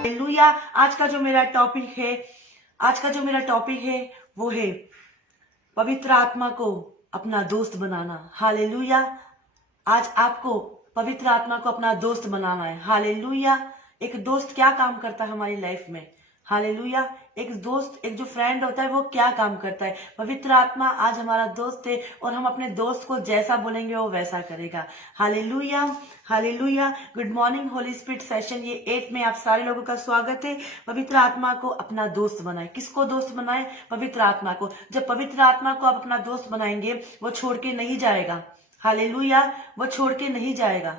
Hallelujah. आज का जो मेरा टॉपिक है वो है पवित्र आत्मा को अपना दोस्त बनाना। हालेलुया। आज आपको पवित्र आत्मा को अपना दोस्त बनाना है। हालेलुया। एक दोस्त क्या काम करता है हमारी लाइफ में? हालेलुया। एक दोस्त, एक जो फ्रेंड होता है वो क्या काम करता है? पवित्र आत्मा आज हमारा दोस्त है और हम अपने दोस्त को जैसा बोलेंगे वो वैसा करेगा। Hallelujah. Hallelujah. Good morning Holi spirit session ये 8 में आप सारे लोगों का स्वागत है। पवित्र आत्मा को अपना दोस्त बनाए। किसको दोस्त बनाए? पवित्र आत्मा को। जब पवित्र आत्मा को आप अपना दोस्त बनाएंगे वो छोड़ के नहीं जाएगा। हालेलुया। वो छोड़ के नहीं जाएगा।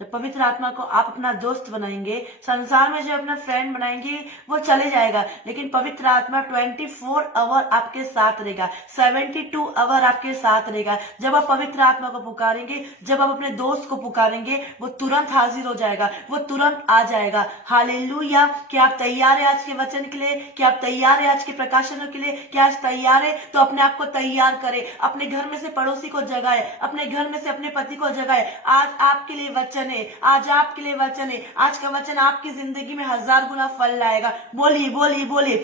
जब पवित्र आत्मा को आप अपना दोस्त बनाएंगे, संसार में जो अपना फ्रेंड बनाएंगे वो चले जाएगा, लेकिन पवित्र आत्मा 24 आवर आपके साथ रहेगा, 72 आवर आपके साथ रहेगा। जब आप पवित्र आत्मा को पुकारेंगे, जब आप अपने दोस्त को पुकारेंगे, वो तुरंत हाजिर हो जाएगा, वो तुरंत आ जाएगा। हालेलुया। क्या आप तैयार है आज के वचन के लिए? क्या आप तैयार है आज के प्रकाशनों के लिए? क्या आज तैयार है? तो अपने आप को तैयार करें। अपने घर में से पड़ोसी को जगाए, अपने घर में से अपने पति को जगाए। आज आपके लिए वचन है, आज आपके लिए वचन है। आज का वचन आपकी जिंदगी में 1000 गुना फल लाएगा। बोलिए बोलिए बोलिए।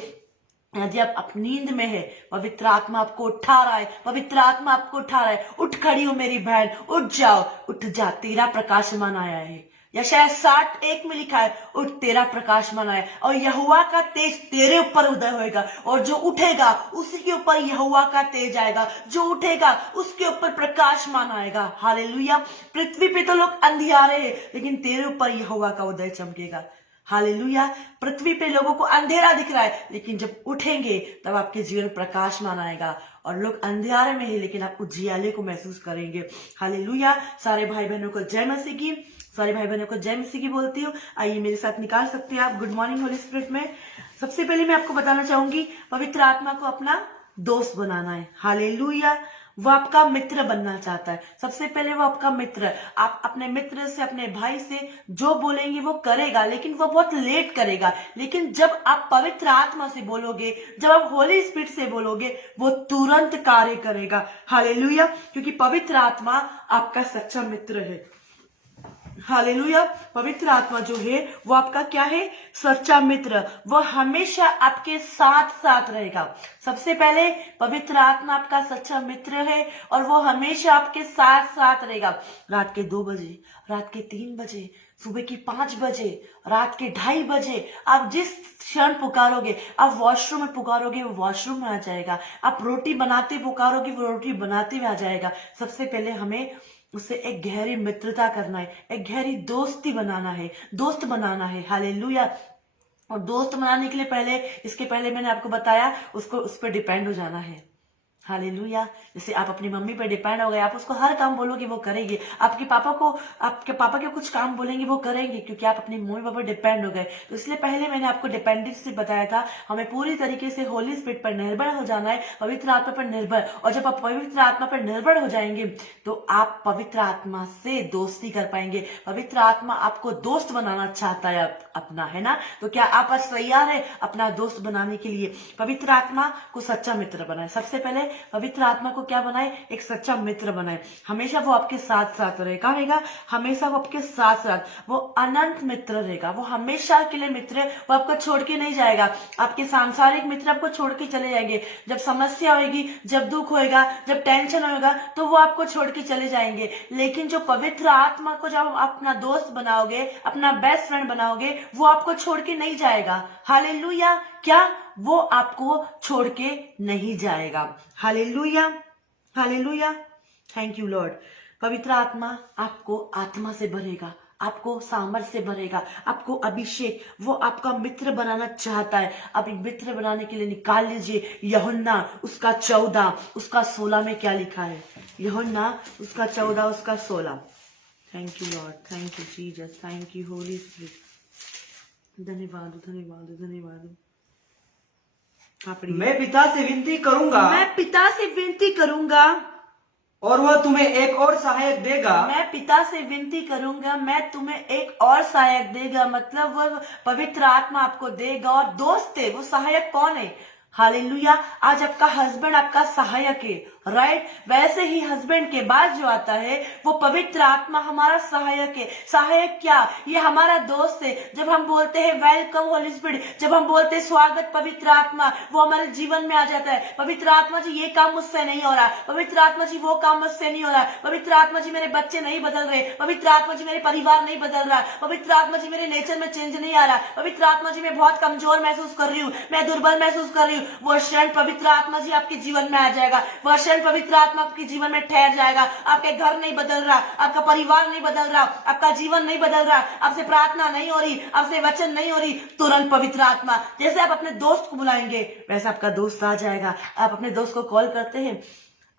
यदि आप नींद में है, पवित्र आत्मा आपको उठा रहा है, पवित्र आत्मा आपको उठा रहा है। उठ खड़ी हो मेरी बहन, उठ जाओ, उठ जा, तेरा प्रकाशमान आया है। यशायाह 60:1 में लिखा है, उठ तेरा प्रकाशमान आया और यहोवा का तेज तेरे ऊपर उदय होएगा। और जो उठेगा उसी के ऊपर यहोवा का तेज आएगा, जो उठेगा उसके ऊपर प्रकाशमान आएगा। हालेलुया। पृथ्वी पे तो लोग अंधियारे हैं, लेकिन तेरे ऊपर यहोवा का उदय चमकेगा। हालेलुया। पृथ्वी पे लोगों को अंधेरा दिख रहा है, लेकिन जब उठेंगे तब आपके जीवन प्रकाशमान आएगा। और लोग अंधेरे में है, लेकिन आप उजियाले को महसूस करेंगे। हालेलुया। सारे भाई बहनों को जय मसीह की, सारे भाई बहनों को जय मसीह की बोलती हूँ। आइए मेरे साथ निकाल सकते हैं आप गुड मॉर्निंग होली स्पिरिट में। सबसे पहले मैं आपको बताना चाहूंगी, पवित्र आत्मा को अपना दोस्त बनाना है। हालेलुया। वो आपका मित्र बनना चाहता है। सबसे पहले वो आपका मित्र। आप अपने मित्र से, अपने भाई से जो बोलेंगे वो करेगा, लेकिन वो बहुत लेट करेगा। लेकिन जब आप पवित्र आत्मा से बोलोगे, जब आप होली स्पिरिट से बोलोगे, वो तुरंत कार्य करेगा। हालेलुया। क्योंकि पवित्र आत्मा आपका सच्चा मित्र है। हालेलुया। पवित्र आत्मा जो है वो आपका क्या है? सच्चा मित्र। वो हमेशा आपके साथ साथ रहेगा। सबसे पहले पवित्र आत्मा आपका सच्चा मित्र है और वो हमेशा आपके साथ साथ रहेगा। रात के 2 बजे, रात के 3 बजे, सुबह की 5 बजे, रात के 2:30 बजे, आप जिस क्षण पुकारोगे, आप वॉशरूम में पुकारोगे वो वॉशरूम में आ जाएगा। आप रोटी बनाते पुकारोगे वो रोटी बनाते हुए आ जाएगा। सबसे पहले हमें उससे एक गहरी मित्रता करना है, एक गहरी दोस्ती बनाना है, दोस्त बनाना है। हालेलुया। और दोस्त बनाने के लिए पहले, इसके पहले मैंने आपको बताया, उसको उस पर डिपेंड हो जाना है। हालेलुया। जैसे आप अपनी मम्मी पर डिपेंड हो गए, आप उसको हर काम बोलोगे वो करेगी। आपके पापा के कुछ काम बोलेंगे वो करेंगे, क्योंकि आप अपनी मम्मी पापा डिपेंड हो गए। तो इसलिए पहले मैंने आपको डिपेंडेंसी बताया था। हमें पूरी तरीके से होली स्पिरिट पर निर्भर हो जाना है, पवित्र आत्मा पर निर्भर। और जब आप पवित्र आत्मा पर निर्भर हो जाएंगे तो आप पवित्र आत्मा से दोस्ती कर पाएंगे। पवित्र आत्मा आपको दोस्त बनाना चाहता है अपना, है ना? तो क्या आप आज तैयार है अपना दोस्त बनाने के लिए? पवित्र आत्मा को सच्चा मित्र बनाए। सबसे पहले पवित्र आत्मा को क्या बनाए? एक सच्चा मित्र बनाए। हमेशा वो आपके साथ साथ रहेगा, हमेशा वो आपके साथ साथ, वो अनंत मित्र रहेगा, वो हमेशा के लिए मित्र है। वो आपको छोड़ के नहीं जाएगा। आपके सांसारिक मित्र आपको छोड़ के चले जाएंगे। जब समस्या होगी, जब दुख होएगा, जब टेंशन होगा, तो वो आपको छोड़ के चले जाएंगे। लेकिन जो पवित्र आत्मा को जब आप अपना दोस्त बनाओगे, अपना बेस्ट फ्रेंड बनाओगे, वो आपको छोड़ के नहीं जाएगा। हालेलुया। क्या? वो आपको छोड़ के नहीं जाएगा। Hallelujah. Hallelujah. Thank you Lord. पवित्र आत्मा आपको आत्मा से भरेगा, आपको सामर्थ से भरेगा, आपको अभिषेक, वो आपका मित्र बनाना चाहता है। आप एक मित्र बनाने के लिए निकाल लीजिए यूहन्ना उसका 14 उसका 16 में क्या लिखा है? यूहन्ना उसका 14 उसका 16। Thank you Lord, thank you Jesus, thank you Holi spirit. धन्यवाद धन्यवाद धन्यवाद। मैं पिता से विनती करूंगा मैं पिता से विनती करूंगा और वह तुम्हें एक और सहायक देगा। मैं पिता से विनती करूंगा, मैं तुम्हें एक और सहायक देगा। मतलब वो पवित्र आत्मा आपको देगा। और दोस्त है, वो सहायक कौन है? हालेलुया। आज आपका हस्बैंड आपका सहायक है, राइट। वैसे ही हस्बैंड के बाद जो आता है वो पवित्र आत्मा हमारा सहायक है। सहायक क्या? ये हमारा दोस्त है। जब हम बोलते हैं वेलकम होली स्पिरिट, जब हम बोलते हैं स्वागत पवित्र आत्मा, वो हमारे जीवन में आ जाता है। पवित्र आत्मा जी ये काम मुझसे नहीं हो रहा, पवित्र आत्मा जी वो काम मुझसे नहीं हो रहा, पवित्र आत्मा जी मेरे बच्चे नहीं बदल रहे, पवित्र आत्मा जी मेरे परिवार नहीं बदल रहा, पवित्र आत्मा जी मेरे नेचर में चेंज नहीं आ रहा, पवित्र आत्मा जी मैं बहुत कमजोर महसूस कर रही हूँ, मैं दुर्बल महसूस कर रही हूँ। वो क्षण पवित्र आत्मा जी आपके जीवन में आ जाएगा, वह क्षण पवित्र आत्मा आपके जीवन में ठहर जाएगा। आपके घर नहीं बदल रहा, आपका परिवार नहीं बदल रहा, आपका जीवन नहीं बदल रहा, आपसे प्रार्थना नहीं हो रही, आपसे वचन नहीं हो रही, तुरंत पवित्र आत्मा, जैसे आप अपने दोस्त को बुलाएंगे वैसे आपका दोस्त आ जाएगा। आप अपने दोस्त को कॉल करते हैं,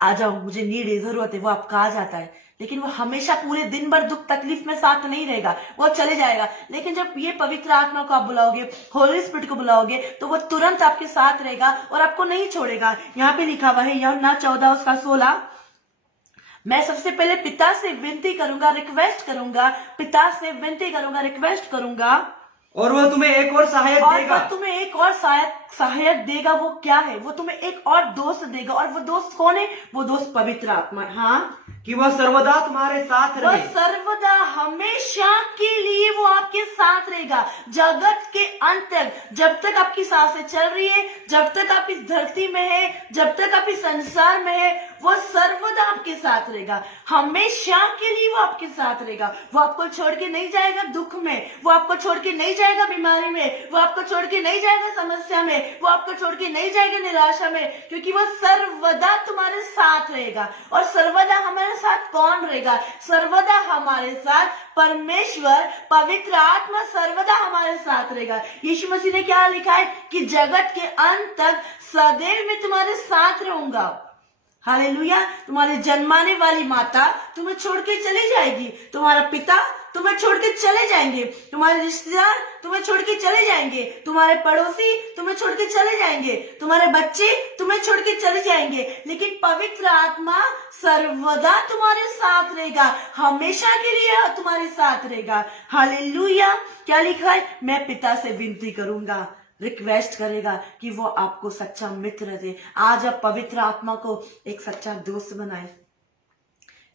आ जाओ मुझे नीड है, जरूरत है, वो आपका आ जाता है। लेकिन वो हमेशा पूरे दिन भर दुख तकलीफ में साथ नहीं रहेगा, वो चले जाएगा। लेकिन जब ये पवित्र आत्मा को आप बुलाओगे, होली स्पिरिट को बुलाओगे, तो वो तुरंत आपके साथ रहेगा और आपको नहीं छोड़ेगा। यहाँ पे लिखा हुआ है यूहन्ना 14:16, मैं सबसे पहले पिता से विनती करूंगा, रिक्वेस्ट करूंगा, पिता से विनती करूंगा, रिक्वेस्ट करूंगा, और वह तुम्हें एक और सहायक और देगा। वो तुम्हें एक और सहायक देगा। वो क्या है? वो तुम्हें एक और दोस्त देगा। और वो दोस्त कौन है? वो दोस्त पवित्र आत्मा है। हाँ, कि वह सर्वदा तुम्हारे साथ वह रहे। सर्वदा हमेशा के लिए वो आपके साथ रहेगा, जगत के अंत तक। जब तक आपकी सांसें चल रही है, जब तक आप इस धरती में है, जब तक आप इस संसार में है, वो सर्वदा आपके साथ रहेगा, हमेशा के लिए वो आपके साथ रहेगा। वो आपको छोड़ के नहीं जाएगा दुख में, वो आपको छोड़ के नहीं जाएगा बीमारी में, वो आपको छोड़ के नहीं जाएगा समस्या में, वो आपको छोड़ के नहीं जाएगा निराशा में, क्योंकि वो सर्वदा तुम्हारे साथ रहेगा। और सर्वदा हमारे साथ कौन रहेगा? सर्वदा हमारे साथ परमेश्वर पवित्र आत्मा सर्वदा हमारे साथ रहेगा। यीशु मसीह ने क्या लिखा है कि जगत के अंत तक सदैव मैं तुम्हारे साथ रहूंगा। हालेलुया। तुम्हारी जन्माने वाली माता तुम्हें छोड़ के चली जाएगी, तुम्हारा पिता तुम्हें छोड़ के चले जाएंगे, तुम्हारे रिश्तेदार तुम्हें छोड़ के चले जाएंगे, तुम्हारे पड़ोसी तुम्हें छोड़ के चले जाएंगे, तुम्हारे बच्चे तुम्हें छोड़ के चले जाएंगे, लेकिन पवित्र आत्मा सर्वदा तुम्हारे साथ रहेगा, हमेशा के लिए तुम्हारे साथ रहेगा। हालेलुया। क्या लिखा है? मैं पिता से विनती करूंगा, रिक्वेस्ट करेगा कि वो आपको सच्चा मित्र दे। आज आप पवित्र आत्मा को एक सच्चा दोस्त बनाए,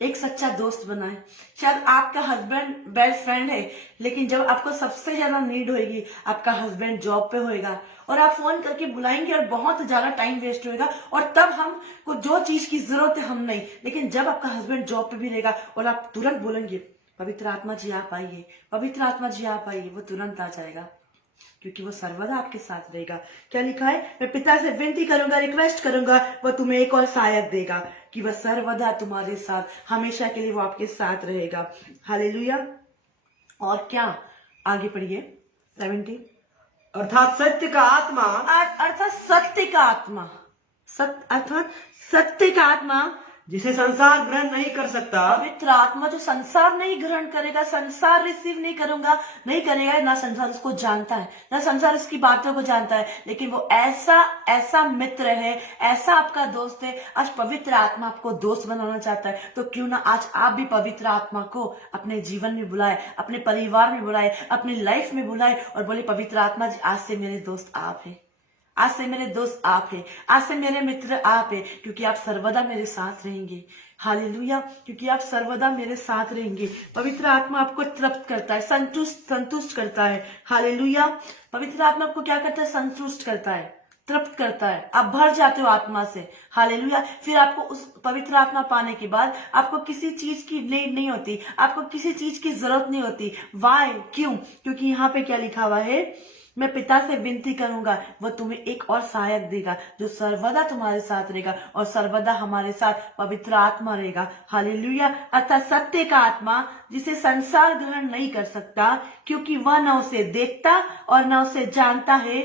एक सच्चा दोस्त बनाए। शायद आपका हस्बैंड बेस्ट फ्रेंड है, लेकिन जब आपको सबसे ज्यादा नीड होगी, आपका हस्बैंड जॉब पे होएगा और आप फोन करके बुलाएंगे और बहुत ज्यादा टाइम वेस्ट होएगा, और तब हमको जो चीज की जरूरत है हम नहीं। लेकिन जब आपका हस्बैंड जॉब पे भी रहेगा और आप तुरंत बोलेंगे पवित्र आत्मा जी आप आइए, पवित्र आत्मा जी आप आइए, वो तुरंत आ जाएगा, क्योंकि वो सर्वदा आपके साथ रहेगा। क्या लिखा है? मैं पिता से विनती करूंगा, रिक्वेस्ट करूंगा, वो तुम्हें एक और सहायक देगा, कि वह सर्वदा तुम्हारे साथ, हमेशा के लिए वो आपके साथ रहेगा। हालेलुया। और क्या? आगे पढ़िए 17। अर्थात सत्य का आत्मा, अर्थात सत्य का आत्मा, अर्थात सत्य का आत्मा, जिसे संसार ग्रहण नहीं कर सकता। पवित्र आत्मा जो संसार नहीं ग्रहण करेगा, संसार रिसीव नहीं करेगा, ना संसार उसको जानता है, ना संसार उसकी बातों को जानता है, लेकिन वो ऐसा मित्र है, ऐसा आपका दोस्त है। आज पवित्र आत्मा आपको दोस्त बनाना चाहता है, तो क्यों ना आज आप भी पवित्र आत्मा को अपने जीवन में बुलाए, अपने परिवार में बुलाए, अपनी लाइफ में बुलाए और बोले पवित्र आत्मा जी आज से मेरे दोस्त आप है, आज से मेरे दोस्त आप हैं, आज से मेरे मित्र आप हैं, क्योंकि आप सर्वदा मेरे साथ रहेंगे। हालेलुया। क्योंकि आप सर्वदा मेरे साथ रहेंगे। पवित्र आत्मा आपको तृप्त करता है, संतुष्ट करता है। हालेलुया। पवित्र आत्मा आपको क्या करता है? संतुष्ट करता है, तृप्त करता है, आप भर जाते हो आत्मा से। हालेलुया। फिर आपको उस पवित्र आत्मा पाने के बाद आपको किसी चीज की नीड नहीं होती, आपको किसी चीज की जरूरत नहीं होती। वाई? क्यों? क्योंकि यहाँ पे क्या लिखा हुआ है? मैं पिता से विनती करूंगा, वह तुम्हें एक और सहायक देगा जो सर्वदा तुम्हारे साथ रहेगा, और सर्वदा हमारे साथ पवित्र आत्मा रहेगा। हालेलुया। अर्थात सत्य का आत्मा जिसे संसार ग्रहण नहीं कर सकता, क्योंकि वह न उसे देखता और न उसे जानता है।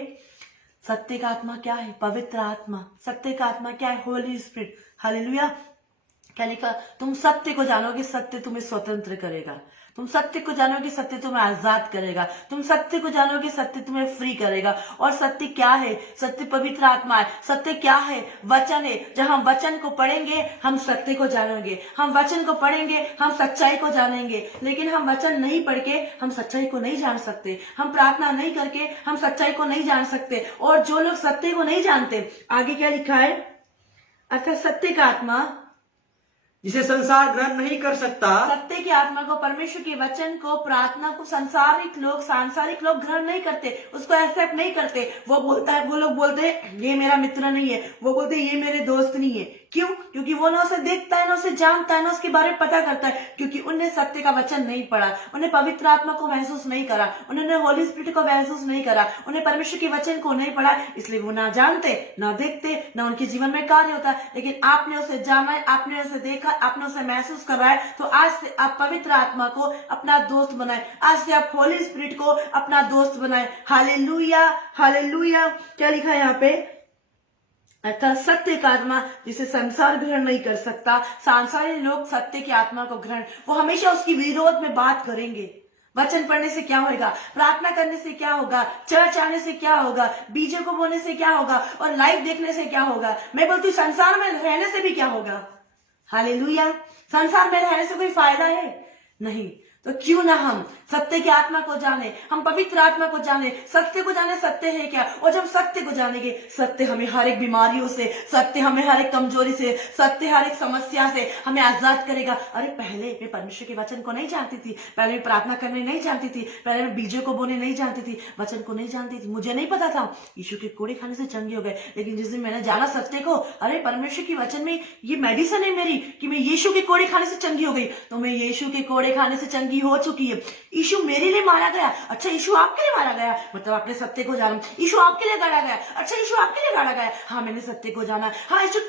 सत्य का आत्मा क्या है? पवित्र आत्मा। सत्य का आत्मा क्या है? होली स्पिरिट। हालेलुया। क्या लिखा? तुम सत्य को जानोगे, सत्य तुम्हें स्वतंत्र करेगा। तुम सत्य को जानोगे, सत्य तुम्हें आजाद करेगा। तुम सत्य को जानोगे, सत्य तुम्हें फ्री करेगा। और सत्य क्या है? सत्य पवित्र आत्मा है। सत्य क्या है? वचन है। जब हम वचन को पढ़ेंगे हम सत्य को जानेंगे, हम वचन को पढ़ेंगे हम सच्चाई को जानेंगे। लेकिन हम वचन नहीं पढ़ के हम सच्चाई को नहीं जान सकते, हम प्रार्थना नहीं करके हम सच्चाई को नहीं जान सकते। और जो लोग सत्य को नहीं जानते, आगे क्या लिखा है? अर्थात सत्य का आत्मा जिसे संसार ग्रहण नहीं कर सकता, सत्य की आत्मा को, परमेश्वर के वचन को, प्रार्थना को सांसारिक लोग ग्रहण नहीं करते, उसको एक्सेप्ट नहीं करते। वो लोग बोलते हैं ये मेरा मित्र नहीं है, वो बोलते हैं ये मेरे दोस्त नहीं है। क्यों? क्योंकि वो ना उसे देखता है, ना उसे जानता है, ना उसके बारे में पता करता है। क्योंकि उन्हें सत्य का वचन नहीं पढ़ा, उन्हें पवित्र आत्मा को महसूस नहीं करा, उन्होंने होली स्पिरिट को महसूस नहीं करा, उन्हें परमेश्वर के वचन को नहीं पढ़ा। इसलिए वो ना जानते, ना देखते, ना उनके जीवन में कार्य होता। लेकिन आपने उसे जाना है, आपने उसे देखा, आपने उसे महसूस करा है, तो आज से आप पवित्र आत्मा को अपना दोस्त बनाए। आज से आप होली स्पिरिट को अपना दोस्त बनाए। Hallelujah, hallelujah. क्या लिखा है यहाँ पे? अर्थात सत्य का आत्मा जिसे संसार ग्रहण नहीं कर सकता। सांसारिक लोग सत्य की आत्मा को ग्रहण, वो हमेशा उसकी विरोध में बात करेंगे। वचन पढ़ने से क्या होगा? प्रार्थना करने से क्या होगा? चर्च आने से क्या होगा? बीजों को बोने से क्या होगा? और लाइव देखने से क्या होगा? मैं बोलती हूँ संसार में रहने से भी क्या होगा? हालेलुया। संसार में रहने से कोई फायदा है? नहीं। तो क्यों ना हम सत्य की आत्मा को जाने, हम पवित्र आत्मा को जाने, सत्य को जाने। सत्य है क्या? और जब सत्य को जानेंगे, सत्य हमें हर एक बीमारियों से, सत्य हमें हर एक कमजोरी से, सत्य हर एक समस्या से हमें आजाद करेगा। अरे पहले मैं परमेश्वर के वचन को नहीं जानती थी, पहले मैं प्रार्थना करने नहीं जानती थी, पहले मैं बीजों को बोने नहीं जानती थी, वचन को नहीं जानती थी, मुझे नहीं पता था यीशु के कोड़े खाने से चंगे हो गए। लेकिन जिस दिन मैंने जाना सत्य को, अरे परमेश्वर की वचन में ये मेडिसिन है मेरी कि मैं यीशु के कोड़े खाने से चंगी हो गई, तो मैं यीशु के कोड़े खाने से चंगी हो चुकी है। यीशु मेरे लिए मारा गया। अच्छा यीशु आपके लिए मारा गया, मतलब आपने सत्य को जाना। यीशु आपके लिए गाड़ा गया। अच्छा यीशु आपके लिए गाड़ा गया। हाँ मैंने सत्य को जाना। हाँ यीशु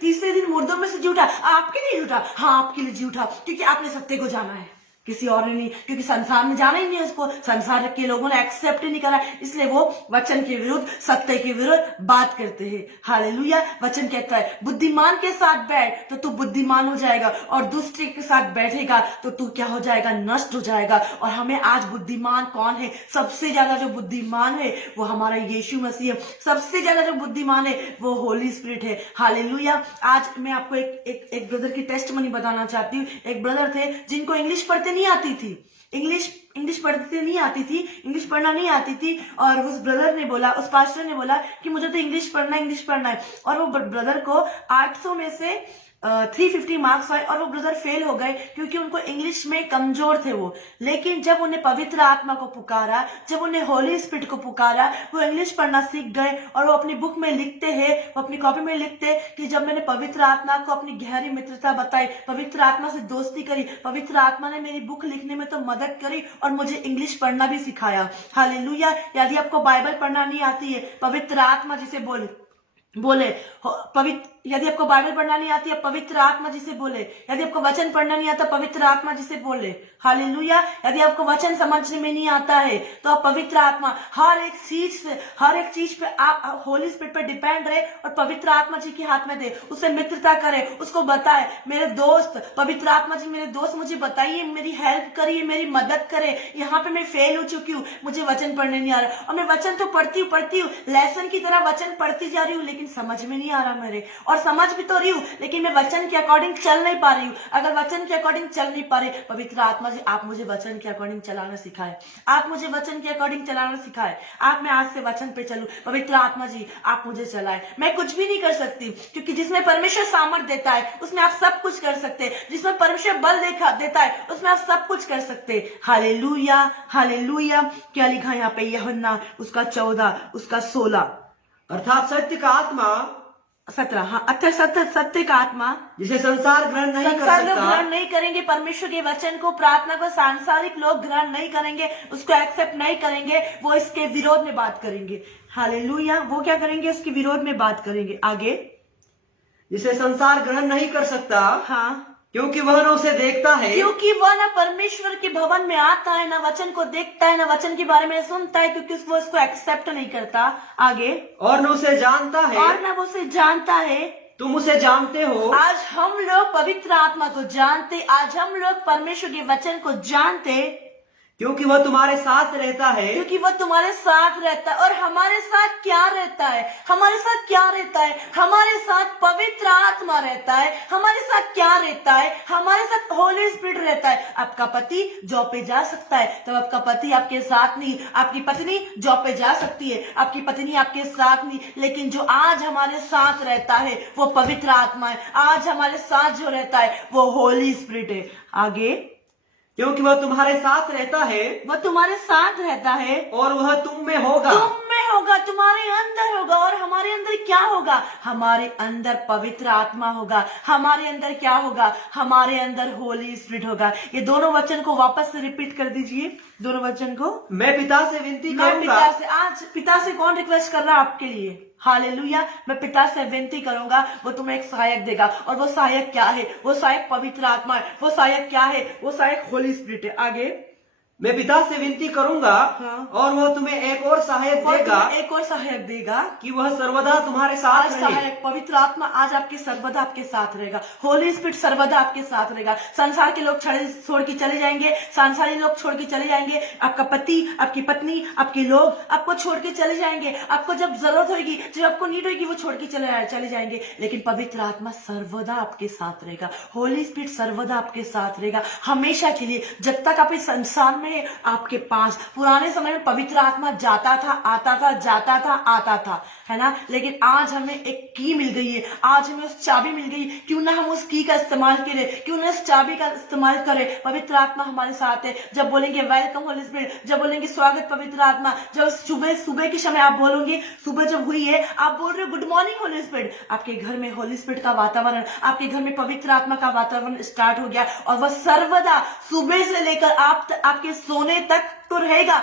तीसरे दिन मुर्दों में से जी उठा। आपके लिए जी उठा। हाँ आपके लिए जी उठा, क्योंकि आपने सत्य को जाना है, किसी और ने नहीं। क्योंकि संसार में जाना ही नहीं है उसको, संसार के लोगों ने एक्सेप्ट ही नहीं करा, इसलिए वो वचन के विरुद्ध, सत्य के विरुद्ध बात करते हैं। हालेलुया। वचन कहता है बुद्धिमान के साथ बैठ तो तू बुद्धिमान हो जाएगा, और दुष्ट के साथ बैठेगा तो तू क्या हो जाएगा? नष्ट हो जाएगा। और हमें आज बुद्धिमान कौन है? सबसे ज्यादा जो बुद्धिमान है वो हमारा यीशु मसीह है। सबसे ज्यादा जो बुद्धिमान है वो होली स्पिरिट है। हालेलुया। आज मैं आपको एक ब्रदर की टेस्टमनी बताना चाहती हूँ। एक ब्रदर थे जिनको इंग्लिश पढ़ते नहीं आती थी, इंग्लिश पढ़ते नहीं आती थी, इंग्लिश पढ़ना नहीं आती थी। और उस ब्रदर ने बोला, उस पास्टर ने बोला कि मुझे तो इंग्लिश पढ़ना है। और वो ब्रदर को 800 में से 350 मार्क्स आए, और वो ब्रदर फेल हो गए क्योंकि उनको इंग्लिश में कमजोर थे वो। लेकिन जब उन्हें पवित्र आत्मा को पुकारा, जब उन्हें होली स्पिरिट को पुकारा, वो इंग्लिश पढ़ना सीख गए। और वो अपनी बुक में लिखते हैं, वो अपनी कॉपी में लिखते कि जब मैंने पवित्र आत्मा को अपनी गहरी मित्रता बताई, पवित्र आत्मा से दोस्ती करी, पवित्र आत्मा ने मेरी बुक लिखने में तो मदद करी और मुझे इंग्लिश पढ़ना भी सिखाया। हालेलुया। यदि आपको बाइबल पढ़ना नहीं आती है, पवित्र आत्मा जिसे बोले पवित्र, यदि आपको बाइबल पढ़ना नहीं आती है, पवित्र आत्मा जिसे बोले। यदि आपको वचन पढ़ना नहीं आता, पवित्र आत्मा जिसे बोले। हालेलुया। यदि आपको वचन समझने में नहीं आता है तो आप पवित्र आत्मा, हर एक चीज पे आप होली स्पिरिट पे डिपेंड रहे और पवित्र आत्मा जी के हाथ में दे, उससे मित्रता करे, उसको बताए मेरे दोस्त, पवित्र आत्मा जी मेरे दोस्त मुझे बताइए, मेरी हेल्प करिए, मेरी मदद करे, यहाँ पे मैं फेल हो चुकी हूँ, मुझे वचन पढ़ने नहीं आ रहा। और मैं वचन तो पढ़ती हूँ, लेसन की तरह वचन पढ़ती जा रही हूँ, लेकिन समझ में नहीं आ रहा मेरे। और समझ भी तो रही हूँ, लेकिन मैं वचन के अकॉर्डिंग चल नहीं पा रही हूँ। अगर वचन के अकॉर्डिंग चल नहीं पा रहे, पवित्र आत्मा जी आप मुझे वचन के अकॉर्डिंग चलाना सिखाए, आप मुझे वचन के अकॉर्डिंग चलाना सिखाए। आप मैं आज से वचन पे चलूं, पवित्र आत्मा जी आप मुझे चलाए। मैं कुछ भी नहीं कर सकती, क्योंकि जिसमें परमेश्वर सामर्थ देता है उसमें आप सब कुछ कर सकते हैं। जिसमें परमेश्वर बल देता है उसमें आप सब कुछ कर सकते हैं। Hallelujah, hallelujah. क्या लिखा यहाँ पे? यूहन्ना उसका 14 उसका 16 अर्थात सत्य का आत्मा 17। हाँ अर्थात सत्य का आत्मा जिसे संसार ग्रहण नहीं कर संसार लोग सकता, ग्रहण नहीं करेंगे, परमेश्वर के वचन को, प्रार्थना को सांसारिक लोग ग्रहण नहीं करेंगे, उसको एक्सेप्ट नहीं करेंगे, वो इसके विरोध में बात करेंगे। हालेलुया। वो क्या करेंगे? इसके विरोध में बात करेंगे। आगे, जिसे संसार ग्रहण नहीं कर सकता, हाँ क्योंकि वह न उसे देखता है, क्योंकि वह ना परमेश्वर के भवन में आता है, ना वचन को देखता है, ना वचन के बारे में सुनता है, क्योंकि वो इसको एक्सेप्ट नहीं करता। आगे, और न उसे जानता है, और ना वो उसे जानता है, तुम उसे जानते हो, आज हम लोग पवित्र आत्मा को जानते, आज हम लोग परमेश्वर के वचन को जानते, क्योंकि वह तुम्हारे साथ रहता है। क्योंकि वह तुम्हारे साथ रहता है। और हमारे साथ क्या रहता है? हमारे साथ क्या रहता है? हमारे साथ पवित्र आत्मा रहता है। हमारे साथ क्या रहता है? हमारे साथ होली स्पिरिट रहता है। आपका पति जॉब पे जा सकता है, तब आपका पति आपके साथ नहीं, आपकी पत्नी जॉब पे जा सकती है, आपकी पत्नी आपके साथ नहीं, लेकिन जो आज हमारे साथ रहता है वो पवित्र आत्मा है। आज हमारे साथ जो रहता है वो होली स्पिरिट है। आगे, क्योंकि वह तुम्हारे साथ रहता है वह तुम्हारे साथ रहता है और वह तुम में होगा। तुम में होगा, तुम्हारे अंदर होगा। और हमारे अंदर क्या होगा? हमारे अंदर पवित्र आत्मा होगा। हमारे अंदर क्या होगा? हमारे अंदर होली स्पिरिट होगा। ये दोनों वचन को वापस से रिपीट कर दीजिए, दोनों वचन को। मैं पिता से विनती मैं करूंगा। पिता से, आज पिता से कौन रिक्वेस्ट कर रहा है आपके लिए? हालेलुया। मैं पिता से विनती करूंगा, वो तुम्हें एक सहायक देगा। और वो सहायक क्या है? वो सहायक पवित्र आत्मा है। वो सहायक क्या है? वो सहायक होली स्पिरिट है। आगे, मैं पिता से विनती करूंगा हाँ। और वह तुम्हें एक और सहायक वो देगा तुम्हें एक और सहायक देगा कि वह सर्वदा तुम्हारे साथ आज रहे। सहायक पवित्र आत्मा आज आपके सर्वदा आपके साथ रहेगा। होली स्पिरिट सर्वदा आपके साथ रहेगा। संसार के लोग छोड़ के चले जाएंगे, सांसारिक लोग छोड़ के चले जाएंगे, आपका पति, आपकी पत्नी, आपके लोग आपको छोड़ के चले जाएंगे। आपको जब जरूरत होगी, जब आपको नीड होगी, वो छोड़ के चले जाएंगे, लेकिन पवित्र आत्मा सर्वदा आपके साथ रहेगा। होली स्पिरिट सर्वदा आपके साथ रहेगा, हमेशा के लिए। जब तक आप इस संसार में है, आपके पास पुराने समय में पवित्र आत्मा जाता था, आता था, जाता था, आता था, है ना। लेकिन आज हमें एक की मिल गई है, आज हमें उस चाबी मिल गई। क्यों ना हम उस की का इस्तेमाल करें, क्यों ना उस चाबी का इस्तेमाल करें। पवित्र आत्मा हमारे साथ है। जब बोलेंगे वेलकम होली स्पिरिट, जब बोलेंगे स्वागत पवित्र आत्मा, जब सुबह के समय आप बोलोगे, सुबह जब हुई है, आप बोल रहे हो गुड मॉर्निंग होली स्पिरिट, आपके घर में होली स्पिरिट का वातावरण, आपके घर में पवित्र आत्मा का वातावरण स्टार्ट हो गया। और वह सर्वदा सुबह से लेकर आपके सोने तक तो रहेगा,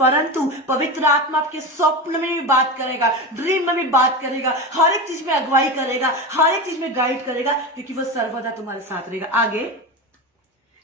परंतु पवित्र आत्मा आपके स्वप्न में भी बात करेगा, ड्रीम में भी बात करेगा, हर एक चीज में अगुवाई करेगा, हर एक चीज में गाइड करेगा, क्योंकि वो सर्वदा तुम्हारे साथ रहेगा। आगे,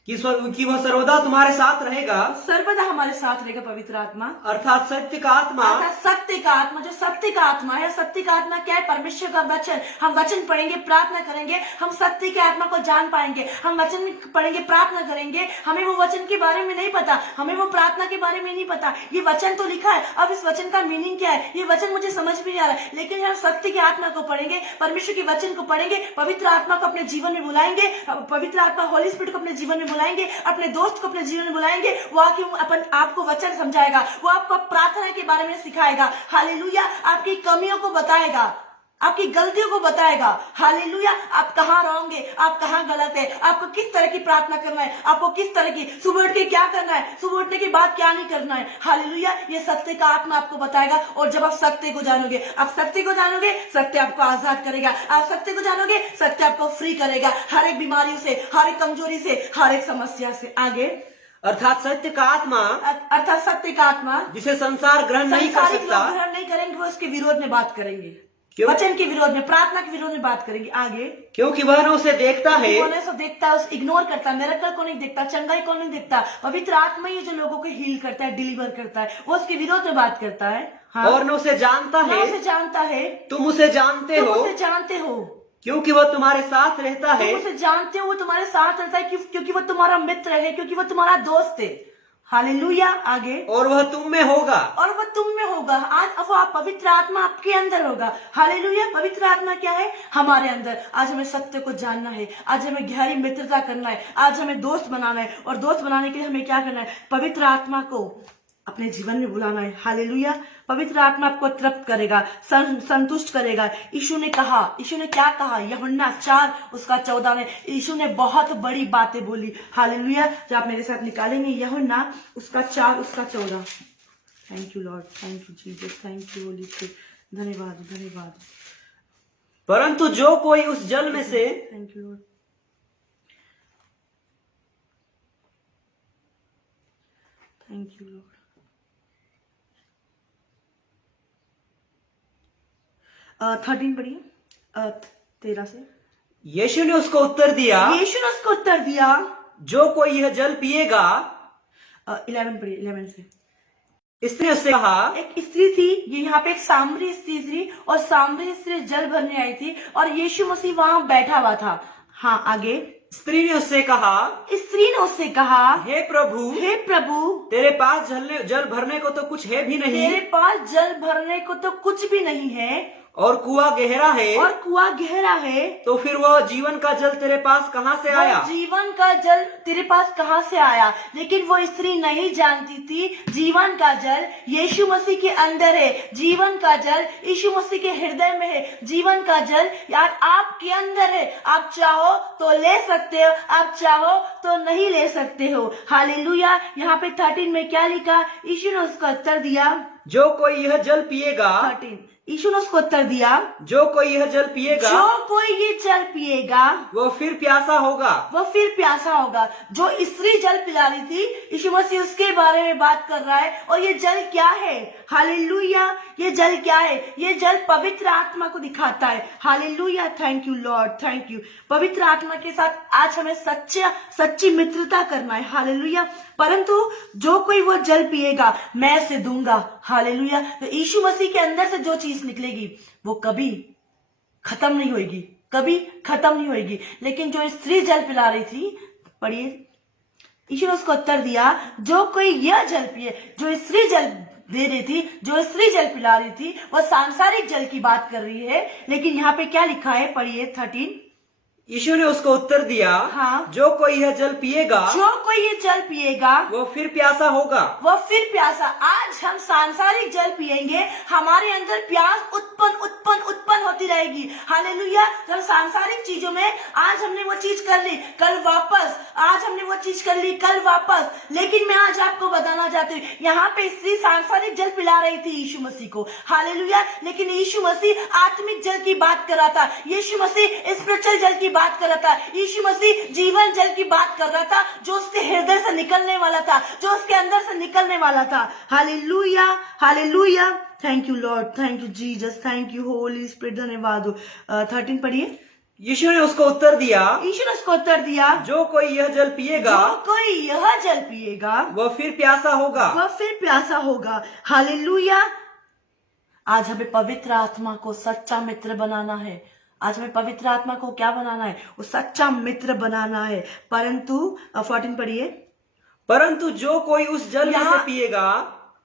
कि वह सर्वदा तुम्हारे साथ रहेगा, सर्वदा हमारे साथ रहेगा पवित्र आत्मा, अर्थात सत्य का आत्मा। अर्थात सत्य का आत्मा। जो सत्य का आत्मा है, सत्य का आत्मा क्या है? परमेश्वर का वचन। हम वचन पढ़ेंगे, प्रार्थना करेंगे, हम सत्य के आत्मा को जान पाएंगे। हम वचन पढ़ेंगे, प्रार्थना करेंगे, हमें वो वचन के बारे में नहीं पता, हमें वो प्रार्थना के बारे में नहीं पता। ये वचन तो लिखा है, अब इस वचन का मीनिंग क्या है, ये वचन मुझे समझ में नहीं आ रहा है। लेकिन हम सत्य के आत्मा को पढ़ेंगे, परमेश्वर के वचन को पढ़ेंगे, पवित्र आत्मा को अपने जीवन में बुलाएंगे, पवित्र आत्मा होली स्पिरिट को अपने जीवन में बुलाएंगे, अपने दोस्त को अपने जीवन में बुलाएंगे, वो आके अपन आपको वचन समझाएगा, वो आपको प्रार्थना के बारे में सिखाएगा। हालेलुया। आपकी कमियों को बताएगा, आपकी गलतियों को बताएगा। हालेलुया। आप कहाँ रहोगे, आप कहाँ गलत है, आपको किस तरह की प्रार्थना करना है, आपको किस तरह की सुबह उठ के क्या करना है, सुबह उठने के बाद क्या नहीं करना है। हालेलुया। ये सत्य का आत्मा आपको बताएगा। और जब आप सत्य को जानोगे, सत्य आपको आजाद करेगा। आप सत्य को जानोगे, सत्य आपको फ्री करेगा, हर एक बीमारी से, हर एक कमजोरी से, हर एक समस्या से। आगे, अर्थात सत्य का आत्मा, अर्थात सत्य का आत्मा जिसे संसार ग्रहण नहीं कर संसारिक सकता। लोग ग्रहण नहीं करेंगे, वो उसके विरोध में बात करेंगे, क्यों? वचन के विरोध में, प्रार्थना के विरोध में बात करेंगे। आगे, क्योंकि वह न उसे देखता है, उसे देखता है, उसे इग्नोर करता है, मिरेकल को नहीं देखता, चंगाई को नहीं देखता। पवित्र आत्मा ही जो लोगों को हील करता है, डिलीवर करता है, वो उसके विरोध में बात करता है। हाँ? और न उसे जानता ना है। उसे जानता है, तुम उसे जानते तुम हो, उसे जानते हो, क्योंकि वह तुम्हारे साथ रहता है। तुम उसे जानते हो, वो तुम्हारे साथ रहता है, क्योंकि वो तुम्हारा मित्र है, क्योंकि वो तुम्हारा दोस्त है। हालेलुया। आगे, और वह तुम में होगा। और वह तुम में होगा। आज वो पवित्र आत्मा आपके अंदर होगा। हालेलुया। पवित्र आत्मा क्या है? हमारे अंदर। आज हमें सत्य को जानना है, आज हमें गहरी मित्रता करना है, आज हमें दोस्त बनाना है। और दोस्त बनाने के लिए हमें क्या करना है? पवित्र आत्मा को अपने जीवन में बुलाना है। हालेलुया। पवित्र आत्मा आपको तृप्त करेगा, संतुष्ट करेगा। यीशु ने क्या कहा? यूहन्ना 4:14 में यीशु ने बहुत बड़ी बातें बोली। हालेलुया। जब आप मेरे साथ निकालेंगे यूहन्ना 4:14। Thank you Lord, thank you Jesus, thank you Holi spirit. धन्यवाद, धन्यवाद। परंतु जो कोई उस जल में से, thank you Lord, thank you Lord. 13 पढ़िए, 13 से। यीशु ने उसको उत्तर दिया, यीशु ने उसको उत्तर दिया, जो कोई यह जल पिएगा, 11 पढ़िए, 11 से। स्त्री ने उससे कहा, एक स्त्री थी, ये यहाँ पे एक सामरी स्त्री थी और सामरी स्त्री जल भरने आई थी और यीशु मसीह वहां बैठा हुआ था। हाँ, आगे। स्त्री ने उससे कहा, स्त्री ने उससे कहा, हे प्रभु, हे प्रभु, तेरे पास जल भरने को तो कुछ है भी नहीं, तेरे पास जल भरने को तो कुछ भी नहीं है और कुआं गहरा है, और कुआं गहरा है, तो फिर वह जीवन का जल तेरे पास कहाँ से आया? जीवन का जल तेरे पास कहाँ से आया? लेकिन वो स्त्री नहीं जानती थी जीवन का जल यीशु मसीह के अंदर है। जीवन का जल यीशु मसीह के हृदय में है। जीवन का जल यार आपके अंदर है। आप चाहो तो ले सकते हो, आप चाहो तो नहीं ले सकते हो। हालेलुया। यहाँ पे 13 में क्या लिखा? यीशु ने उसको उत्तर दिया, जो कोई यह जल पिएगा, 13, यीशु ने उसको उत्तर दिया, जो कोई यह जल पिएगा, जो कोई ये जल पिएगा वो फिर प्यासा होगा। वह फिर प्यासा होगा। जो स्त्री जल पिला रही थी, यीशु मसीह उसके बारे में बात कर रहा है। और ये जल क्या है? हालेलुया। ये जल क्या है? ये जल पवित्र आत्मा को दिखाता है। Hallelujah. Thank you Lord, thank you. पवित्र आत्मा के साथ आज हमें सच्ची मित्रता करना है। हालेलुया। परंतु जो कोई वो जल पिएगा मैं उसे दूंगा। हालेलुया। तो यीशु मसीह के अंदर से जो चीज निकलेगी वो कभी खत्म नहीं होगी, कभी खत्म नहीं होगी। लेकिन जो स्त्री जल पिला रही थी, पढ़िए, यीशु ने उसको उत्तर दिया, जो कोई यह जल पिए, जो स्त्री जल दे रही थी, जो स्त्री जल पिला रही थी, वह सांसारिक जल की बात कर रही है। लेकिन यहाँ पे क्या लिखा है? पढ़िए 13। यीशु ने उसको उत्तर दिया, हाँ, जो कोई यह जल पिएगा, जो कोई ये जल पिएगा वो फिर प्यासा होगा। वह फिर प्यासा। आज हम सांसारिक जल पिएंगे, हमारे अंदर प्यास उत्पन्न होती रहेगी। हालेलुया। जब सांसारिक चीजों में आज हमने वो चीज कर ली, कल वापस, आज हमने वो चीज कर ली, कल वापस। लेकिन मैं आज आपको बताना चाहती हूँ, यहाँ पे स्त्री सांसारिक जल पिला रही थी यीशु मसीह को। हालेलुया। लेकिन यीशु मसीह आत्मिक जल की बात कर रहा था। यीशु मसीह स्पिरिचुअल जल की बात कर रहा था। यीशु मसीह जीवन जल की बात कर रहा था, जो उसके हृदय से निकलने वाला था, जो उसके अंदर से निकलने वाला था। Hallelujah, hallelujah. Thank you Lord, thank you Jesus, thank you Holi spirit. धन्यवाद। 13 पढ़िए। यीशु ने उसको उत्तर दिया, यीशु ने उसको उत्तर दिया, जो कोई यह जल पिएगा, जो कोई यह जल पिएगा वह फिर प्यासा होगा। वह फिर प्यासा होगा। हालेलुया। आज हमें पवित्र आत्मा को सच्चा मित्र बनाना है। आज हमें पवित्र आत्मा को क्या बनाना है? वो सच्चा मित्र बनाना है। परंतु 14 पढ़िए। परंतु जो कोई उस जल में से पिएगा,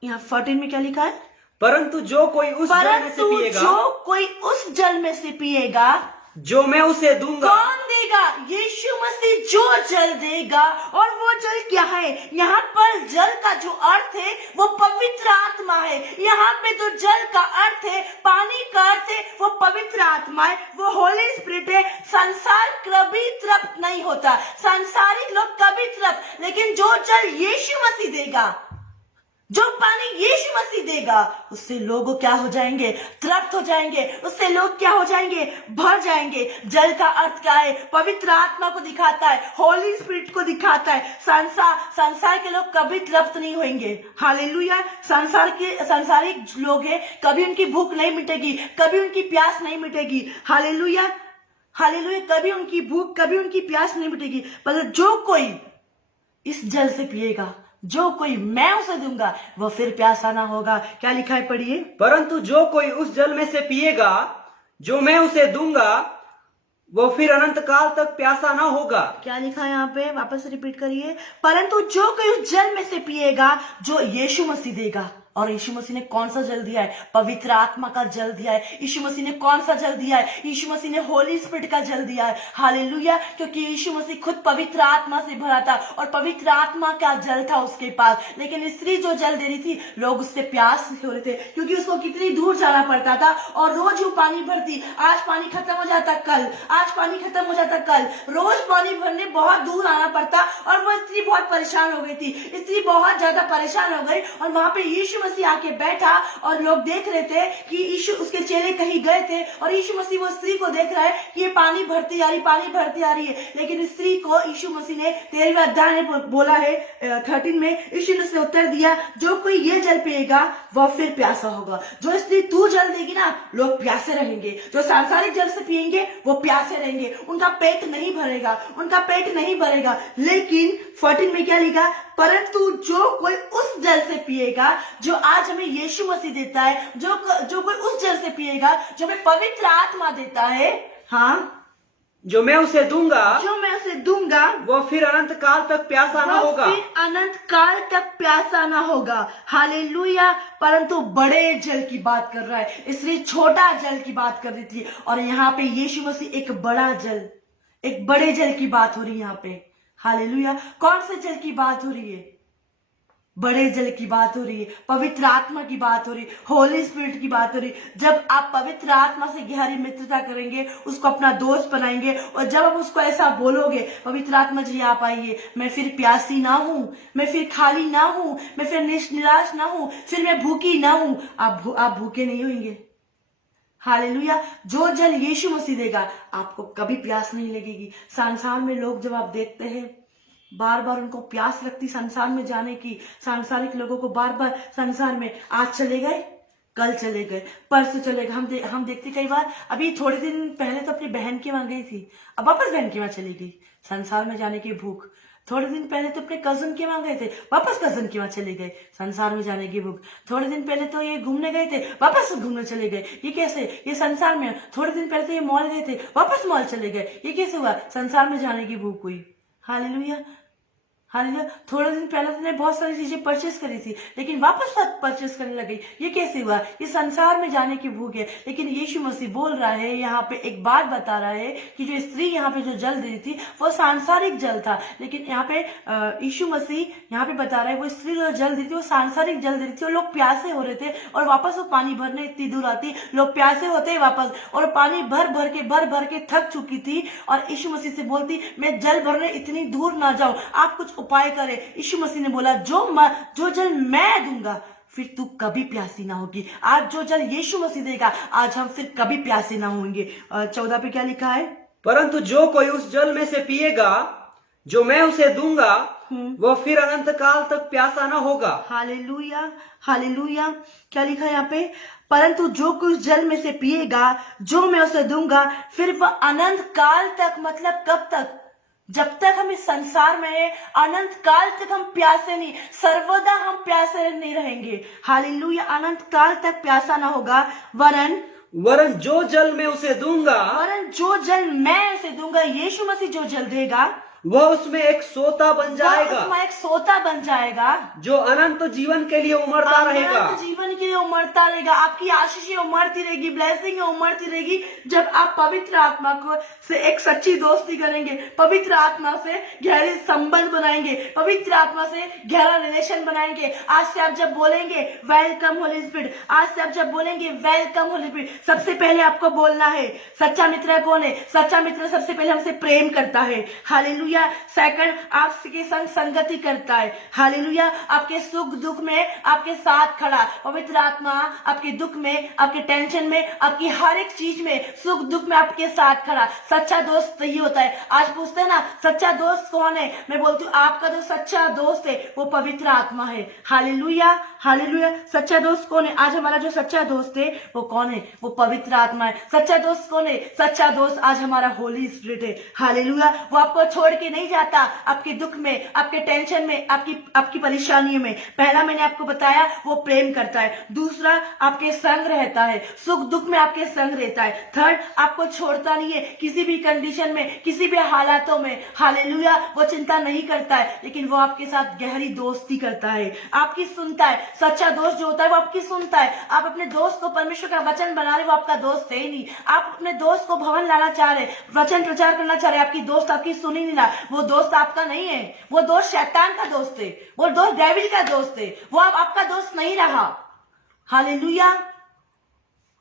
यहाँ 14 में क्या लिखा है? परंतु जो कोई उस जल में से पिएगा, जो कोई उस जल में से पिएगा, जो मैं उसे दूंगा। कौन देगा? यीशु मसीह जो जल देगा। और वो जल क्या है? यहाँ पर जल का जो अर्थ है वो पवित्र आत्मा है। यहाँ पे तो जल का अर्थ है, पानी का अर्थ है, वो पवित्र आत्मा है, वो होली स्पिरिट है। संसार कभी तृप्त नहीं होता, संसारिक लोग कभी तृप्त, लेकिन जो जल यीशु मसीह देगा, जो पानी यीशु मसीह देगा, उससे लोग क्या हो जाएंगे? तृप्त हो जाएंगे। उससे लोग क्या हो जाएंगे? भर जाएंगे। जल का अर्थ क्या है? पवित्र आत्मा को दिखाता है, होली स्पिरिट को दिखाता है। संसार के लोग कभी तृप्त नहीं होंगे। हालेलुया। संसारिक लोग हैं, कभी उनकी भूख नहीं मिटेगी, कभी उनकी प्यास नहीं मिटेगी। Hallelujah, hallelujah. कभी उनकी भूख, कभी उनकी प्यास नहीं मिटेगी। पर जो कोई इस जल से पिएगा, जो कोई मैं उसे दूंगा, वह फिर प्यासा ना होगा। क्या लिखा है? पढ़िए। परंतु जो कोई उस जल में से पिएगा, जो मैं उसे दूंगा, वो फिर अनंत काल तक प्यासा ना होगा। क्या लिखा है यहाँ पे? वापस रिपीट करिए। परंतु जो कोई उस जल में से पिएगा, जो यीशु मसीह देगा। और यीशु मसीह ने कौन सा जल दिया है? पवित्र आत्मा का जल दिया है। यीशु मसीह ने कौन सा जल दिया है? यीशु मसीह ने होली स्पिरिट का जल दिया है। हालेलुया। क्योंकि यीशु मसीह खुद पवित्र आत्मा से भरा था और पवित्र आत्मा का जल था उसके पास। लेकिन स्त्री जो जल दे रही थी, लोग उससे प्यास हो रहे थे, क्योंकि उसको कितनी दूर जाना पड़ता था और रोज वो पानी भरती। आज पानी खत्म हो जाता कल, आज पानी खत्म हो जाता कल, रोज पानी भरने बहुत दूर आना पड़ता। और वो स्त्री बहुत परेशान हो गई थी। स्त्री बहुत ज्यादा परेशान हो गई और वहां पे यीशु मसीह आके बैठा और लोग देख रहे थे कि यीशु, उसके चेले कहीं गए थे और यीशु मसीह वो स्त्री को देख रहा है कि ये पानी भरती आ रही, पानी भरती आ रही है। लेकिन स्त्री को यीशु मसीह ने 13वें अध्याय में बोला है 13 में, यीशु ने उसे उत्तर दिया, जो कोई ये जल पिएगा वह फिर प्यासा होगा। जो स्त्री तू जल देगी ना, लोग प्यासे रहेंगे। जो सांसारिक जल से पिएंगे वो प्यासे रहेंगे, उनका पेट नहीं भरेगा, उनका पेट नहीं भरेगा। लेकिन 14 में क्या लिखा? परंतु जो कोई उस जल से पिएगा, जो आज हमें यीशु मसीह देता है, जो कोई उस जल से पिएगा जो हमें पवित्र आत्मा देता है, हाँ, जो मैं उसे दूंगा जो मैं उसे दूंगा वो फिर अनंत काल तक प्यासा न वो होगा। फिर अनंत काल तक प्यासा ना होगा। हालेलुया। परंतु बड़े जल की बात कर रहा है, इसलिए छोटा जल की बात कर रही थी, और यहाँ पे यीशु मसीह एक बड़ा जल, एक बड़े जल की बात हो रही है यहाँ पे। हालेलुया। कौन से जल की बात हो रही है? बड़े जल की बात हो रही है, पवित्र आत्मा की बात हो रही है, होली स्पिरिट की बात हो रही है। जब आप पवित्र आत्मा से गहरी मित्रता करेंगे, उसको अपना दोस्त बनाएंगे, और जब आप उसको ऐसा बोलोगे, पवित्र आत्मा जी आप आइए, मैं फिर प्यासी ना हूं, मैं फिर खाली ना हूं, मैं फिर निराश ना हूं, फिर मैं भूखी ना हूं, आप भूखे नहीं होंगे। हालेलुया। जो जल यीशु मसीह देगा, आपको कभी प्यास नहीं लगेगी। संसार में लोग जब आप देखते हैं, बार बार उनको प्यास लगती संसार में जाने की। सांसारिक लोगों को बार बार संसार में, आज चले गए, कल चले गए, परसों चले गए। हम देखते कई बार, अभी थोड़े दिन पहले तो अपनी बहन के वहां गई थी, अब वापस बहन के वहां चली गई, संसार में जाने की भूख। थोड़े दिन पहले तो अपने कजन के वहां गए थे, वापस कजन के वहां चले गए, संसार में जाने की भूख। थोड़े दिन पहले तो ये घूमने गए थे, वापस घूमने चले गए। ये कैसे? ये संसार में। थोड़े दिन पहले तो ये मॉल गए थे, वापस मॉल चले गए। ये कैसे हुआ? संसार में जाने की भूख हुई। हालेलुया। हालेलुया। थोड़े दिन पहले तुमने बहुत सारी चीजें परचेस करी थी, लेकिन वापस परचेस करने लगी। ये कैसे हुआ? ये संसार में जाने की भूख है। लेकिन यीशु मसीह बोल रहा है, यहाँ पे एक बात बता रहा है कि जो स्त्री यहाँ पे जो जल दे रही थी वो सांसारिक जल था, लेकिन यहाँ पे यीशु मसीह यहाँ पे बता रहा है वो स्त्री जो जल दे रही थी वो सांसारिक जल दे रही थी, और लोग प्यासे हो रहे थे, और वापस वो पानी भरने इतनी दूर आती, लोग प्यासे होते वापस, और पानी भर भर के थक चुकी थी, और यीशु मसीह से बोलती मैं जल भरने इतनी दूर ना जाऊं, आप कुछ उपाय करे। यीशु मसीह ने बोला जो जल मैं दूंगा फिर तू कभी प्यासी ना होगी। आज जो जल यीशु मसीह देगा, आज हम फिर कभी प्यासे ना होंगे। 14 पे क्या लिखा है? परंतु जो कोई उस जल में से पिएगा जो मैं उसे दूंगा वो फिर अनंत काल तक प्यासा न होगा। हालेलुया। हालेलुया। क्या लिखा है यहाँ पे? परंतु जो कुछ जल में से पिएगा जो मैं उसे दूंगा फिर वह अनंत काल तक, मतलब कब तक? जब तक हम इस संसार में हैं, अनंत काल तक हम प्यासे नहीं, सर्वदा हम प्यासे नहीं रहेंगे। हालेलुया। अनंत काल तक प्यासा ना होगा, वरन जो जल मैं उसे दूंगा, वरन जो जल मैं उसे दूंगा, यीशु मसीह जो जल देगा वह उसमें एक सोता बन जाएगा, उसमें एक सोता बन जाएगा जो अनंत जीवन के लिए उमड़ता रहेगा। अनंत जीवन के लिए उमड़ता रहेगा। आपकी आशीषें उमड़ती रहेगी, ब्लेसिंग उमड़ती रहेगी, जब आप पवित्र आत्मा को से एक सच्ची दोस्ती करेंगे, पवित्र आत्मा से गहरे संबंध बनाएंगे, पवित्र आत्मा से गहरा रिलेशन बनाएंगे। आज से आप जब बोलेंगे वेलकम होली स्पिरिट, आज से आप जब बोलेंगे वेलकम होली स्पिरिट, सबसे पहले आपको बोलना है सच्चा मित्र कौन है? सच्चा मित्र सबसे पहले हमसे प्रेम करता है। हालेलुया। सेकंड, आपके संग संगति करता है। हालेलुया। आपके सुख दुख में आपके साथ खड़ा, पवित्र आत्मा आपके दुख में, आपके टेंशन में, आपकी हर एक चीज में, सुख दुख में आपके साथ खड़ा। सच्चा दोस्त ये होता है। आज पूछते हैं ना सच्चा दोस्त कौन है? मैं बोलती हूँ आपका जो सच्चा दोस्त है वो पवित्र आत्मा है। हालेलुया। हालेलुया। सच्चा दोस्त कौन है? आज हमारा जो सच्चा दोस्त है वो कौन है? वो पवित्र आत्मा है। सच्चा दोस्त कौन है? सच्चा दोस्त आज हमारा होली स्पिरिट है। हालेलुया। वो आपको छोड़ के नहीं जाता, आपके दुख में, आपके टेंशन में, आपकी परेशानियों में। पहला मैंने आपको बताया वो प्रेम करता है, दूसरा आपके संग रहता है, सुख दुख में आपके संग रहता है, थर्ड आपको छोड़ता नहीं है किसी भी कंडीशन में, किसी भी हालातों में। हालेलुया। वो चिंता नहीं करता है, लेकिन वो आपके साथ गहरी दोस्ती करता है, आपकी सुनता है। सच्चा दोस्त जो होता है वो आपकी सुनता है। आप अपने दोस्त को परमेश्वर का वचन बना रहे, वो आपका दोस्त है ही नहीं। आप अपने दोस्त को भवन लाना चाह रहे, वचन प्रचार करना चाह रहे, आपकी दोस्त आपकी सुन ही नहीं रहा, वो दोस्त आपका नहीं है, वो दोस्त शैतान का दोस्त है, वो दोस्त डेविल का दोस्त है, वो आपका दोस्त नहीं रहा। हालेलुया।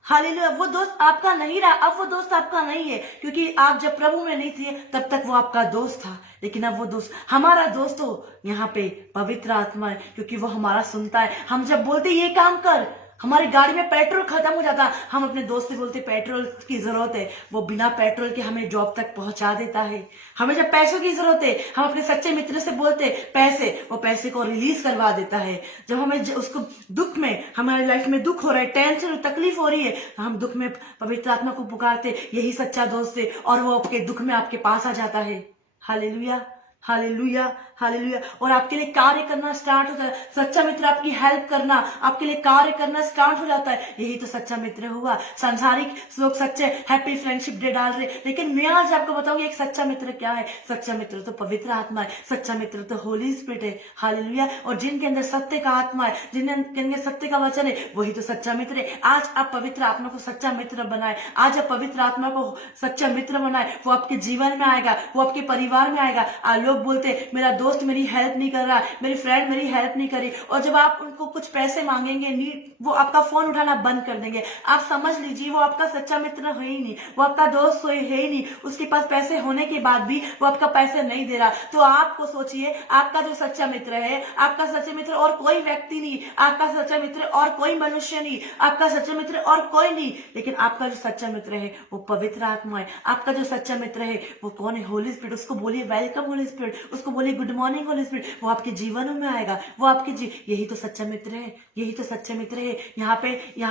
हालेलुया। वो दोस्त आपका नहीं रहा, अब वो दोस्त आपका नहीं है, क्योंकि आप जब प्रभु में नहीं थे तब तक वो आपका दोस्त था, लेकिन अब वो दोस्त, हमारा दोस्त हो यहाँ पे पवित्र आत्मा है, क्योंकि वो हमारा सुनता है। हम जब बोलते ये काम कर, हमारी गाड़ी में पेट्रोल खत्म हो जाता, हम अपने दोस्त से बोलते पेट्रोल की जरूरत है, वो बिना पेट्रोल के हमें जॉब तक पहुंचा देता है। हमें जब पैसों की जरूरत है, हम अपने सच्चे मित्र से बोलते पैसे, वो पैसे को रिलीज करवा देता है। जब हमें उसको दुख में, हमारी लाइफ में दुख हो रहा है, टेंशन तकलीफ हो रही है, हम दुख में पवित्र आत्मा को पुकारते, यही सच्चा दोस्त है, और वो आपके दुख में आपके पास आ जाता है। हालेलुया। हालेलुया। हालेलुया। और आपके लिए कार्य करना स्टार्ट होता है। सच्चा मित्र आपकी हेल्प करना, आपके लिए कार्य करना स्टार्ट हो जाता है। यही तो सच्चा मित्र हुआ। सांसारिक लोग सच्चे हैप्पी फ्रेंडशिप डे डाल रहे, लेकिन मैं आज आपको बताऊंगी एक सच्चा मित्र क्या है। सच्चा मित्र तो पवित्र आत्मा है, सच्चा मित्र तो होली स्पिरिट है। हालेलुया। और जिनके अंदर सत्य का आत्मा है, जिनके अंदर सत्य का वचन है, वही तो सच्चा मित्र है। आज आप पवित्र आत्मा को सच्चा मित्र बनाए, आज आप पवित्र आत्मा को सच्चा मित्र बनाए। वो आपके जीवन में आएगा, वो आपके परिवार में आएगा। लोग बोलते मेरा दोस्त मेरी हेल्प नहीं कर रहा, मेरी फ्रेंड मेरी हेल्प नहीं करी, और जब आप उनको कुछ पैसे मांगेंगे नीड, वो आपका फोन उठाना बंद कर देंगे। आप समझ लीजिए वो आपका सच्चा मित्र है ही नहीं, वो आपका दोस्त है ही नहीं। उसके पास पैसे होने के बाद भी वो आपका पैसे नहीं दे रहा। तो आपको सोचिए, आपका जो सच्चा मित्र है, आपका सच्चा मित्र और कोई व्यक्ति नहीं, आपका सच्चा मित्र और कोई मनुष्य नहीं, आपका सच्चा मित्र और कोई नहीं, लेकिन आपका जो सच्चा मित्र है वो पवित्र आत्मा है। आपका जो सच्चा मित्र है वो कौन है? होली स्पिरिट। उसको बोलिए वेलकम होली स्पिरिट, उसको बोलिए गुड मॉर्निंग होली स्पिरिट। वो आपके जीवन में आएगा, वो आपके यही तो सच्चा मित्र है, यही तो सच्चा मित्र है। यहाँ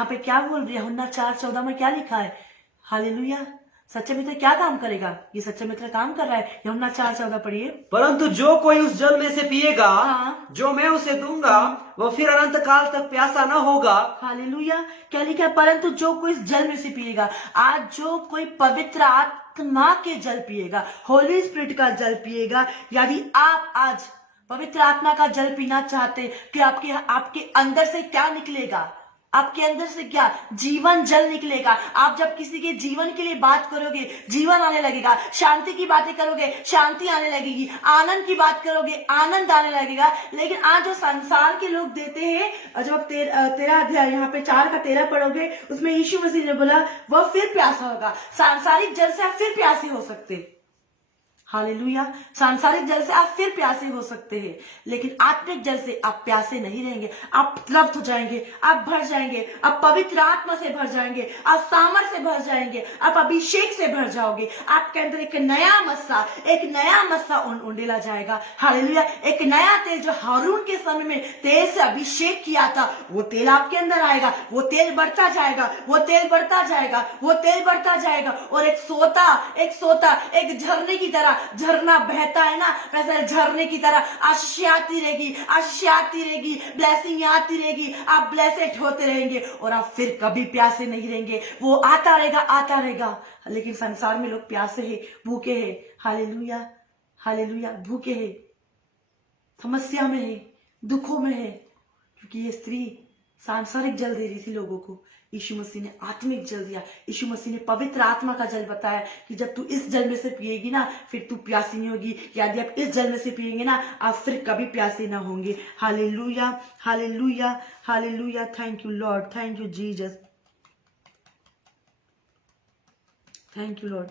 पे क्या बोल रही है? यूहन्ना 4:14 में क्या लिखा है? हालेलुया। सच्चा मित्र क्या काम करेगा? ये सच्चा मित्र काम कर रहा है। यूहन्ना 4:14 पढ़िए। परंतु जो कोई उस जल में से पिएगा हाँ। जो मैं उसे दूंगा, वह फिर अनंत काल तक प्यासा न होगा। हालेलुया। क्या लिखा है? परंतु जो कोई इस जल में से पिएगा। आज जो कोई पवित्र आत्मा के जल पिएगा, होली स्पिरिट का जल पिएगा, यदि आप आज पवित्र आत्मा का जल पीना चाहते, कि आपके आपके अंदर से क्या निकलेगा? आपके अंदर से क्या? जीवन जल निकलेगा। आप जब किसी के जीवन के लिए बात करोगे, जीवन आने लगेगा। शांति की बातें करोगे, शांति आने लगेगी। आनंद की बात करोगे, आनंद आने लगेगा। लेकिन आज जो संसार के लोग देते हैं, जब आप 13 अध्याय यहाँ पे 4:13 पढ़ोगे, उसमें यीशु मसीह ने बोला वह फिर प्यासा होगा। सांसारिक जल से आप फिर प्यासे हो सकते। हालेलुया। सांसारिक जल से आप फिर प्यासे हो सकते हैं, लेकिन आत्मिक जल से आप प्यासे नहीं रहेंगे। आप तृप्त हो जाएंगे, आप भर जाएंगे, आप पवित्र आत्मा से भर जाएंगे, आप सामर्थ से भर जाएंगे, आप अभिषेक से भर जाओगे। आपके अंदर एक नया मस्सा उंडेला जाएगा। हालेलुया। एक नया तेल, जो हारून के समय में तेल से अभिषेक किया था, वो तेल आपके अंदर आएगा। वो तेल बढ़ता जाएगा, वो तेल बढ़ता जाएगा, वो तेल बढ़ता जाएगा। और एक सोता एक झरने की तरह, झरना बहता है ना, वैसे झरने की तरह आशीष आती रहेगी, ब्लेसिंग आती रहेगी। आप ब्लेसेड होते रहेंगे और आप फिर कभी प्यासे नहीं रहेंगे। वो आता रहेगा। लेकिन संसार में लोग प्यासे हैं, भूखे हैं। हालेलुया। हालेलुया। भूखे हैं, समस्या में है, दुखों में है, क्योंकि ये स्त्री सांसारिक जल दे रही थी लोगों को। यीशु मसीह ने आत्मिक जल दिया। यीशु मसीह ने पवित्र आत्मा का जल बताया कि जब तू इस जल में से पिएगी ना, फिर तू प्यासी नहीं होगी। यदि आप इस जल में से पिएंगे ना, आप फिर कभी प्यासे ना होंगे। Hallelujah. Hallelujah. Hallelujah. Thank you Lord, thank you Jesus, thank you Lord.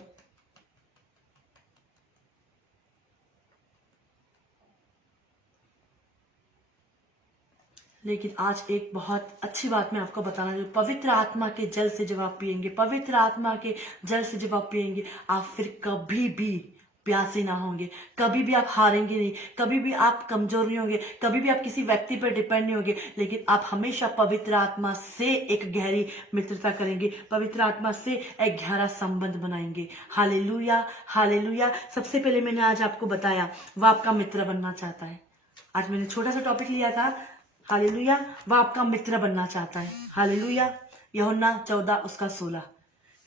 लेकिन आज एक बहुत अच्छी बात मैं आपको बताना चाहूँ। पवित्र आत्मा के जल से जब आप पिएंगे, पवित्र आत्मा के जल से जब आप पिएंगे, आप फिर कभी भी प्यासे ना होंगे। कभी भी आप हारेंगे नहीं, कभी भी आप कमजोर नहीं होंगे, कभी भी आप किसी व्यक्ति पर डिपेंड नहीं होंगे, लेकिन आप हमेशा पवित्र आत्मा से एक गहरी मित्रता करेंगे, पवित्र आत्मा से एक गहरा संबंध बनाएंगे। हालेलुया। हालेलुया। सबसे पहले मैंने आज आपको बताया, वह आपका मित्र बनना चाहता है। आज मैंने छोटा सा टॉपिक लिया था, हालेलुया। वह आपका मित्र बनना चाहता है। हालेलुया। यूहन्ना 14:16।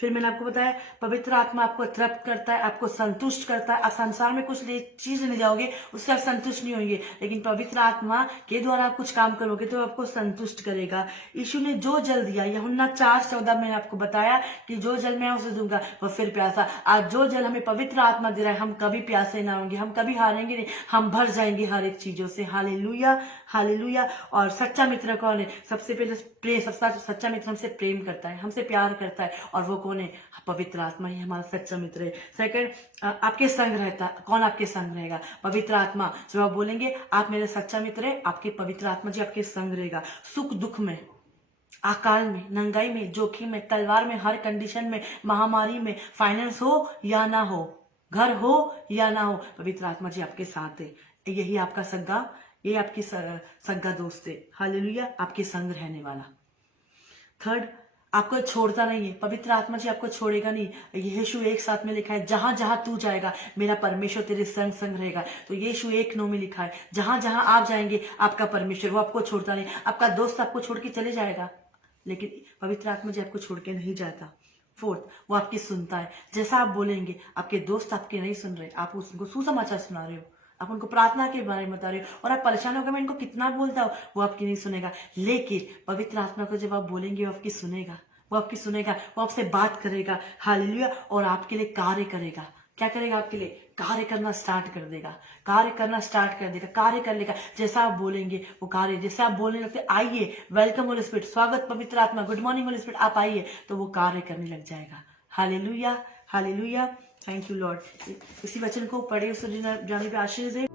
फिर मैंने आपको बताया, पवित्र आत्मा आपको तृप्त करता है, आपको संतुष्ट करता है। आप संसार में कुछ चीज ले जाओगे, उससे आप संतुष्ट नहीं होंगे, लेकिन पवित्र आत्मा के द्वारा आप कुछ काम करोगे तो आपको संतुष्ट करेगा। यीशु ने जो जल दिया, यूहन्ना 4:14 मैंने आपको बताया कि जो जल मैं उसे दूंगा वह फिर प्यासा। आज जो जल हमें पवित्र आत्मा दे रहा है, हम कभी प्यासे ना होंगे, हम कभी हारेंगे नहीं, हम भर जाएंगे हर एक चीजों से। हालेलुया। हालेलुया। और सच्चा मित्र कौन है? सबसे पहले सच्चा मित्र हमसे प्रेम करता है, हमसे प्यार करता है, और वो कौन है? पवित्र आत्मा ही हमारा सच्चा मित्र है। सेकंड, आपके संग रहता है। कौन आपके संग रहेगा? पवित्र आत्मा। जब आप बोलेंगे आप मेरे सच्चा मित्र है, आपके पवित्र आत्मा जी आपके संग रहेगा। सुख दुख में, अकाल में, नंगाई में, जोखिम में, तलवार में, हर कंडीशन में, महामारी में, फाइनेंस हो या ना हो, घर हो या ना हो, पवित्र आत्मा जी आपके साथ है। यही आपका सग्गा, ये आपकी सग्गा दोस्त है। हालेलुया। आपके संग रहने वाला। थर्ड, आपको छोड़ता नहीं है, पवित्र आत्मा जी आपको छोड़ेगा नहीं। यीशु एक साथ में लिखा है, जहां जहां तू जाएगा मेरा परमेश्वर तेरे संग संग रहेगा। तो यीशु 1:9 में लिखा है, जहां जहां आप जाएंगे आपका परमेश्वर वो आपको छोड़ता नहीं। आपका दोस्त आपको छोड़ के चले जाएगा, लेकिन पवित्र आत्मा जी आपको छोड़ के नहीं जाता। फोर्थ, वो आपकी सुनता है। जैसा आप बोलेंगे, आपके दोस्त आपके नहीं सुन रहे, आप उनको सुसमाचार सुना रहे हो, आप उनको प्रार्थना के बारे में बता रहे हो और आप परेशान हो गए, मैं इनको कितना बोलता हूँ, वो आपकी नहीं सुनेगा। लेकिन पवित्र आत्मा को जब आप बोलेंगे वो आपकी सुनेगा, वो आपकी सुनेगा, वो आपसे बात करेगा, हालेलुया, और आपके लिए कार्य करेगा। क्या करेगा? आपके लिए कार्य करना स्टार्ट कर देगा, कार्य करना स्टार्ट कर देगा, कार्य कर लेगा। जैसा आप बोलेंगे वो कार्य, जैसे आप बोलने लगते आइए, वेलकम होली स्पिरिट, स्वागत पवित्र आत्मा, गुड मॉर्निंग होली स्पिरिट, आप आइए, तो वो कार्य करने लग जाएगा। Hallelujah, hallelujah, thank you Lord. इसी वचन को पढ़े, उस जाने पे आशीष दे।